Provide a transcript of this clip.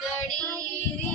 ಗಡೀರಿ